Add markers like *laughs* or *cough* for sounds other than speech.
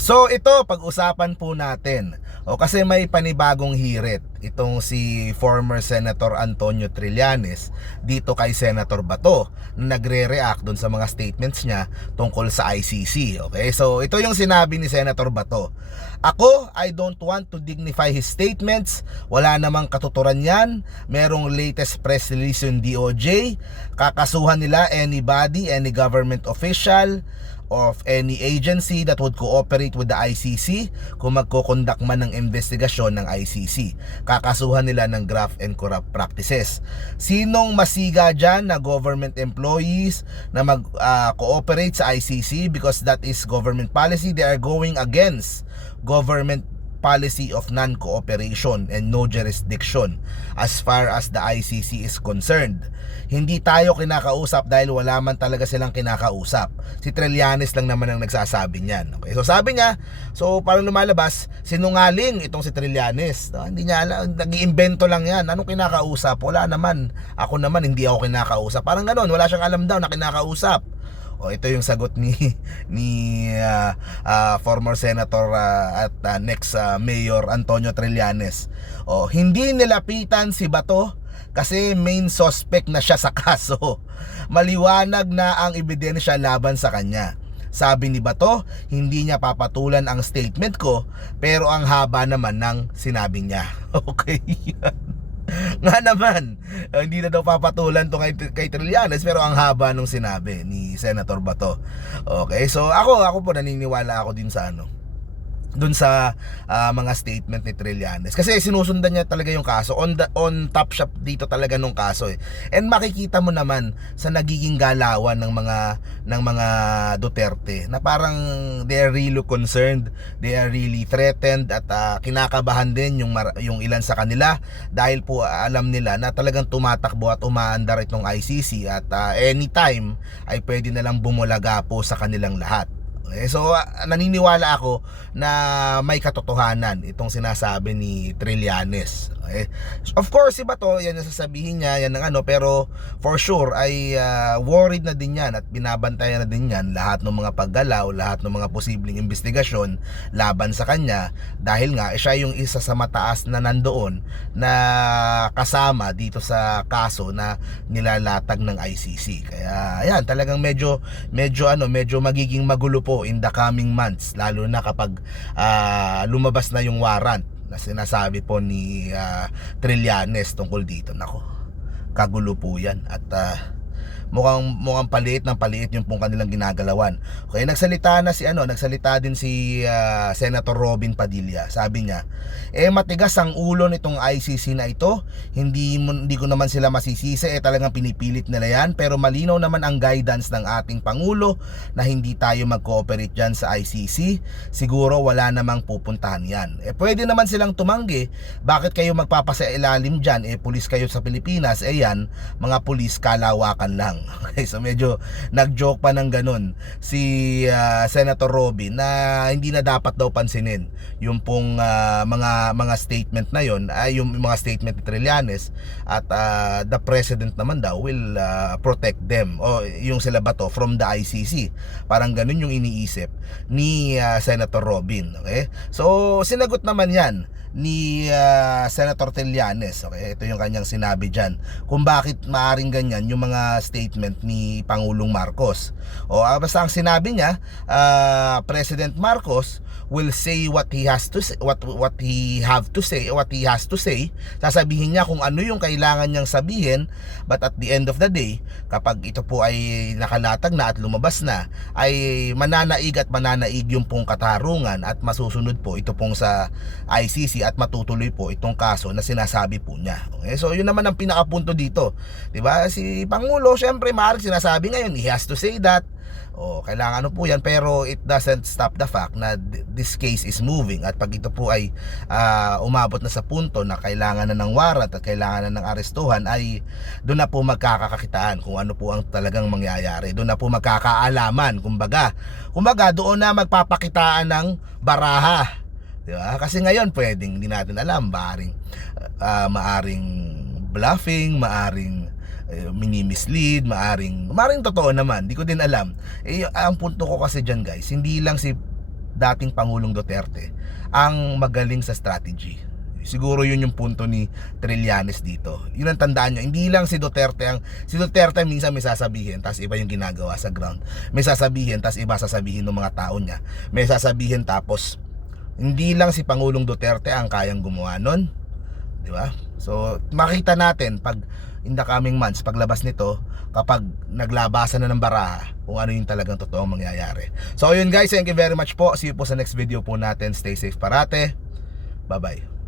So ito pag-usapan po natin. O kasi may panibagong hirit itong si former Senator Antonio Trillanes dito kay Senator Bato na nagre-react doon sa mga statements niya tungkol sa ICC. Okay? So ito yung sinabi ni Senator Bato. Ako, I don't want to dignify his statements. Wala namang katuturan yan. Merong latest press release yung DOJ. Kakasuhan nila anybody, any government official, of any agency that would cooperate with the ICC kung magkoconduct man ng investigasyon ng ICC. Kakasuhan nila ng graft and corrupt practices. Sinong masiga dyan na government employees na mag-cooperate sa ICC because that is government policy. They are going against government policy of non-cooperation and no jurisdiction as far as the ICC is concerned. Hindi tayo kinakausap dahil wala man talaga silang kinakausap. Si Trillanes lang naman ang nagsasabi niyan. Okay? So sabi niya, so parang lumalabas, sinungaling itong si Trillanes. No? Hindi niya alam, nag-iimbento lang yan. Anong kinakausap? Wala naman. Ako naman, hindi ako kinakausap. Parang ganon, wala siyang alam daw na kinakausap. O ito yung sagot ni *laughs* ni ah, ah, former senator ah, at ah, next ah, mayor Antonio Trillanes. O hindi nilapitan si Bato kasi main suspect na siya sa *laughs* kaso. Maliwanag na ang ebidensya laban sa kanya. Sabi ni Bato, hindi niya papatulan ang statement ko pero ang haba naman ng sinabi niya. *laughs* Okay. *laughs* nga naman, eh, hindi na daw papatulan to kay, kay Trillanes pero ang haba nung sinabi ni Senator Bato. Okay, so ako ako po naniniwala ako din sa ano dun sa ah, mga statement ni Trillanes. Kasi sinusundan niya talaga yung kaso. On the, on top shop dito talaga nung kaso eh. And makikita mo naman sa nagiging galawan ng mga ng mga Duterte na parang they are really concerned they are really threatened at ah, kinakabahan din yung yung ilan sa kanila dahil po ah, alam nila na talagang tumatakbo at umaandar itong ICC at ah, anytime ay pwede na lang bumulaga po sa kanilang lahat Okay, so ah, naniniwala ako na may katotohanan itong sinasabi ni Trillanes. Okay? Of course, iba to, yan ang sasabihin niya, yan ang ano, pero for sure ay ah, worried na din yan at binabantayan na din yan lahat ng mga paggalaw, lahat ng mga posibleng investigasyon laban sa kanya dahil nga eh, siya yung isa sa mataas na nandoon na kasama dito sa kaso na nilalatag ng ICC. Kaya ayan, talagang medyo medyo ano, medyo magiging magulo po in the coming months lalo na kapag ah, lumabas na yung warrant na sinasabi po ni ah, Trillanes tungkol dito. Nako, kagulo po yan at ah, mukhang mukhang paliit ng paliit yung pong kanilang ginagalawan. Okay, nagsalita na si ano, nagsalita din si ah, Senator Robin Padilla. Sabi niya, eh matigas ang ulo nitong ICC na ito. Hindi hindi ko naman sila masisisi, eh talagang pinipilit nila yan, pero malinaw naman ang guidance ng ating pangulo na hindi tayo mag-cooperate diyan sa ICC. Siguro wala namang pupuntahan yan. Eh pwede naman silang tumanggi. Bakit kayo magpapasailalim diyan? Eh pulis kayo sa Pilipinas, eh yan, mga pulis kalawakan lang. *laughs* Okay, so medyo nag-joke pa ng ganun. Si ah, Senator Robin na hindi na dapat daw pansinin yung pong ah, mga mga statement na yon ay yung mga statement ni Trillanes at ah, the president naman daw will ah, protect them. O yung sila ba to? From the ICC parang ganun yung iniisip ni ah, Senator Robin okay? So sinagot naman yan ni ah, Senator Trillanes. Okay ito yung kanyang sinabi diyan kung bakit maaring ganyan yung mga statement ni Pangulong Marcos. O ah, basta ang sinabi niya ah, President Marcos will say what he has to say, what what he have to say what he has to say. Sasabihin niya kung ano yung kailangan niyang sabihin. But at the end of the day kapag ito po ay nakalatag na at lumabas na ay mananaig at mananaig yung pong katarungan at masusunod po ito pong sa ICC at matutuloy po itong kaso na sinasabi po niya. Okay? so yun naman ang pinakapunto dito. 'di ba si Pangulo syempre maaari sinasabi ngayon he has to say that. O kailangan ano po yan pero it doesn't stop the fact na th- this case is moving. At pag ito po ay ah, umabot na sa punto na kailangan na ng warrant at kailangan na ng arestuhan ay doon na po magkakakakitaan kung ano po ang talagang mangyayari. Doon na po magkakaalaman kumbaga. Kumbaga doon na magpapakitaan ng baraha di ba kasi ngayon pwedeng hindi natin alam maaring ah, maaring bluffing maaring eh, mini-mislead, maaring, maaring totoo naman, di ko din alam. Eh, ang punto ko kasi dyan guys, hindi lang si dating Pangulong Duterte ang magaling sa strategy. Siguro yun yung punto ni Trillanes dito. Yun ang tandaan nyo. Hindi lang si Duterte ang... Si Duterte minsan may sasabihin, tapos iba yung ginagawa sa ground. May sasabihin, tapos iba sasabihin ng mga tao niya. May sasabihin, tapos hindi lang si Pangulong Duterte ang kayang gumawa nun. Di ba? So, makita natin pag in the coming months, paglabas nito, kapag naglabasan na ng baraha, kung ano yung talagang totoong mangyayari. So, yun guys, thank you very much po. See you po sa next video po natin. Stay safe parate. Bye-bye.